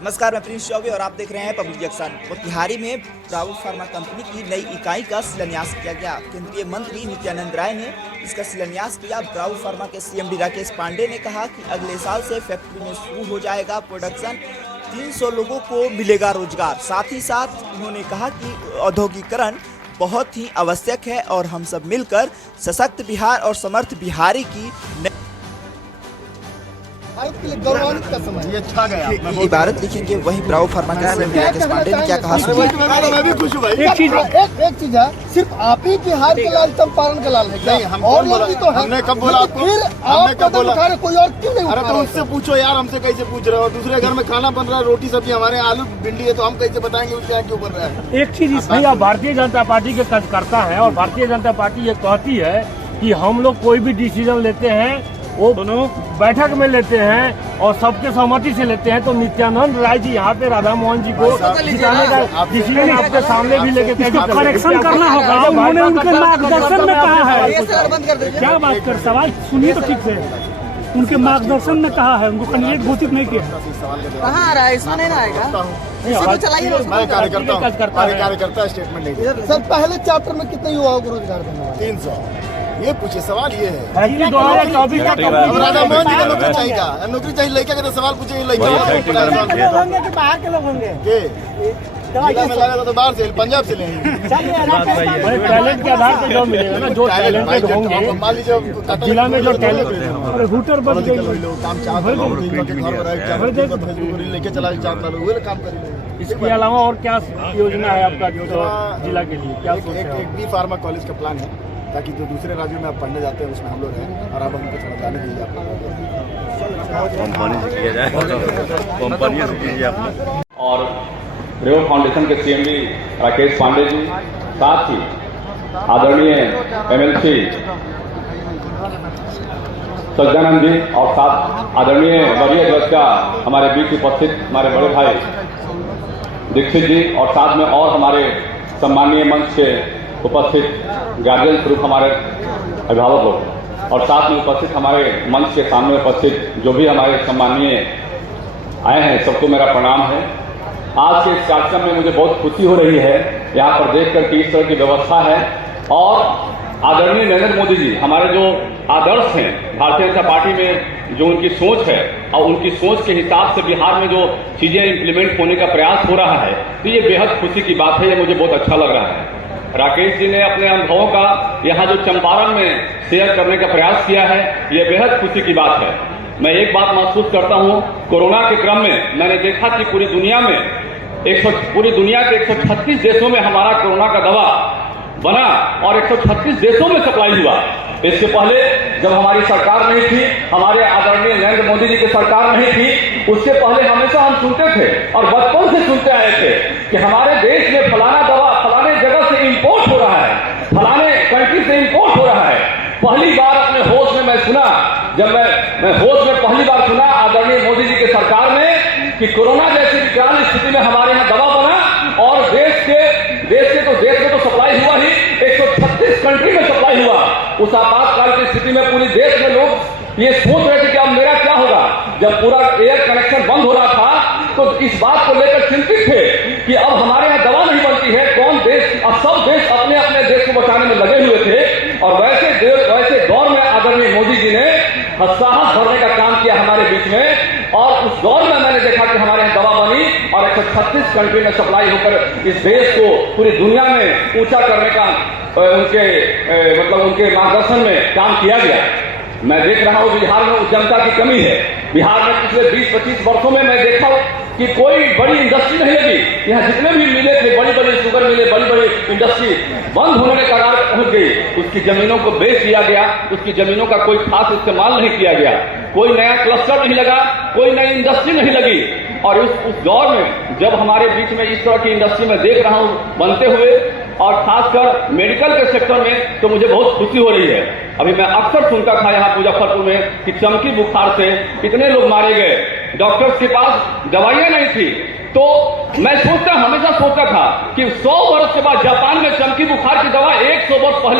नमस्कार, मैं प्रिंस चौबे और आप देख रहे हैं पब्लिक जंक्शन। मोतिहारी में ब्रावो फार्मा कंपनी की नई इकाई का शिलान्यास किया गया। केंद्रीय मंत्री नित्यानंद राय ने इसका शिलान्यास किया। ब्रावो फार्मा के सीएमडी राकेश पांडे ने कहा कि अगले साल से फैक्ट्री में शुरू हो जाएगा प्रोडक्शन, 300 लोगों को मिलेगा रोजगार। साथ ही साथ उन्होंने कहा कि औद्योगिकरण बहुत ही आवश्यक है और हम सब मिलकर सशक्त बिहार और समर्थ बिहारी की के लिए गौरवान्वित का समय ये छा गया इबारत लिखेंगे। वही ब्रावो फार्मा के सीएमडी राकेश पांडे ने क्या कहा? मैं भी खुश हूं भाई। एक चीज है, सिर्फ आप ही बिहार के लाल चंपारण के लाल है क्या? और लोग भी तो है। हमने कब बोला आपको? फिर आप कदम उठा रहे, कोई और क्यों नहीं उठा रहा? अरे तो उससे पूछो यार, हमसे कैसे पूछ रहे हो? दूसरे घर में खाना बन रहा है, रोटी सब्जी, हमारे आलू भिंडी है, तो हम कैसे बताएंगे उसके यहाँ क्यों बन रहा है? एक चीज इसमें भारतीय जनता पार्टी के कार्यकर्ता है और भारतीय जनता पार्टी ये कहती है कि हम लोग कोई भी डिसीजन लेते हैं वो दोनों बैठक में लेते हैं और सबके सहमति से लेते हैं। तो नित्यानंद राय जी यहाँ पे राधा मोहन जी को जिताने का डिसीजन आपके सामने भी लेके करेक्शन करना होगा। उन्होंने उनके मार्गदर्शन में कहा है। क्या बात कर, सवाल सुनिए तो ठीक से। उनके मार्गदर्शन में कहा है, उनको कैंडिडेट घोषित नहीं किया। कहाँ आ रहा है? इसमें नहीं ना आएगा। मैं कार्यकर्ता स्टेटमेंट नहीं दिया। सर, पहले चैप्टर में कितने युवाओं को रोजगार देना? 300। ये पूछे, सवाल ये है 2024 का राधा मोहन जी को नौकरी चाहिए, नौकरी चाहिए लड़का के तो सवाल पूछे लड़का बाहर के लोग होंगे। जिला में लगा तो बाहर से, पंजाब से लेंगे। टैलेंट के आधार पर जो मिलेगा ना, जो टैलेंटेड होंगे मान लीजिए जिला में जो टैलेंट हुटर बन गई लेके चला काम करेंगे। इसके अलावा और क्या योजना है आपका जिला के लिए? क्या एक बी फार्मा कॉलेज का प्लान है, ताकि जो दूसरे राज्यों में आप पढ़ने जाते हैं उसमें हम लोग हैं और अब हमको थोड़ा जाने दीजिए। कंपनी से कीजिए आप। और ब्रावो फाउंडेशन के सीएमडी राकेश पांडे जी, साथ ही आदरणीय एमएलसी सज्जानंद जी और साथ आदरणीय वरीय अध्यक्ष का हमारे बीच उपस्थित हमारे बड़े भाई दीक्षित जी और साथ में और हमारे सम्मानीय मंच के उपस्थित गार्जियन स्वरूप हमारे अभिभावक लोग और साथ में उपस्थित हमारे मंच के सामने उपस्थित जो भी हमारे सम्मानीय आए हैं, सबको मेरा प्रणाम है। आज के इस कार्यक्रम में मुझे बहुत खुशी हो रही है यहाँ पर देखकर कि इस तरह की व्यवस्था है और आदरणीय नरेंद्र मोदी जी हमारे जो आदर्श हैं भारतीय जनता पार्टी में, जो उनकी सोच है और उनकी सोच के हिसाब से बिहार में जो चीजें इम्प्लीमेंट होने का प्रयास हो रहा है, तो ये बेहद खुशी की बात है। ये मुझे बहुत अच्छा लग रहा है। राकेश जी ने अपने अनुभवों का यहाँ जो चंपारण में शेयर करने का प्रयास किया है, ये बेहद खुशी की बात है। मैं एक बात महसूस करता हूँ, कोरोना के क्रम में मैंने देखा कि पूरी दुनिया के 136 देशों में हमारा कोरोना का दवा बना और 136 देशों में सप्लाई हुआ। इससे पहले जब हमारी सरकार नहीं थी, हमारे आदरणीय नरेंद्र मोदी जी की सरकार नहीं थी, उससे पहले हमेशा हम सुनते थे और बचपन से सुनते आए थे कि हमारे देश में फलाना दवा फलाने जगह से इंपोर्ट हो रहा है, फलाने कंट्री से इंपोर्ट हो रहा है। पहली बार अपने होश में मैं सुना, जब मैं होश में पहली बार सुना आदरणीय मोदी जी की सरकार में कि कोरोना जैसी विकराल स्थिति में हमारे यहाँ दवा बना और देश में तो सप्लाई हुआ ही, 136 कंट्री में सप्लाई हुआ। उस आपातकाल की स्थिति में पूरे देश में लोग ये सोच रहे थे कि अब मेरा क्या होगा। जब पूरा एयर कनेक्शन बंद हो रहा था तो इस बात को लेकर चिंतित थे कि अब हमारे यहाँ दवा नहीं बनती है, कौन देश, अब सब देश अपने अपने देश को बचाने में लगे हुए थे। और वैसे दौर में आदरणीय मोदी जी ने साहस भरने का काम किया हमारे बीच में और उस दौर में मैंने देखा कि हमारे यहाँ दवा बनी और 136 कंट्री में सप्लाई होकर इस देश को पूरी दुनिया में ऊंचा करने का उनके मार्गदर्शन में काम किया गया। मैं देख रहा हूँ बिहार में उद्यमता की कमी है। बिहार में पिछले 20-25 वर्षों में मैं देखा कि कोई बड़ी इंडस्ट्री नहीं लगी। यहाँ जितने भी मिले थे, बड़ी बड़ी शुगर मिले, बड़ी बड़ी इंडस्ट्री बंद होने के कगार पहुंच गई। उसकी जमीनों को बेच दिया गया, उसकी जमीनों का कोई खास इस्तेमाल नहीं किया गया, कोई नया क्लस्टर नहीं लगा, कोई नई इंडस्ट्री नहीं लगी। और उस दौर में जब हमारे बीच में इस तरह की इंडस्ट्री में देख रहा हूँ बनते हुए और खासकर मेडिकल के सेक्टर में, तो मुझे बहुत खुशी हो रही है। अभी मैं अक्सर सुनता था यहाँ मुजफ्फरपुर में कि चमकी बुखार से कितने लोग मारे गए, डॉक्टर्स के पास दवाइयां नहीं थी। तो मैं हमेशा सोचता था कि 100 वर्ष के बाद जापान में चमकी बुखार की दवा 100 वर्ष पहले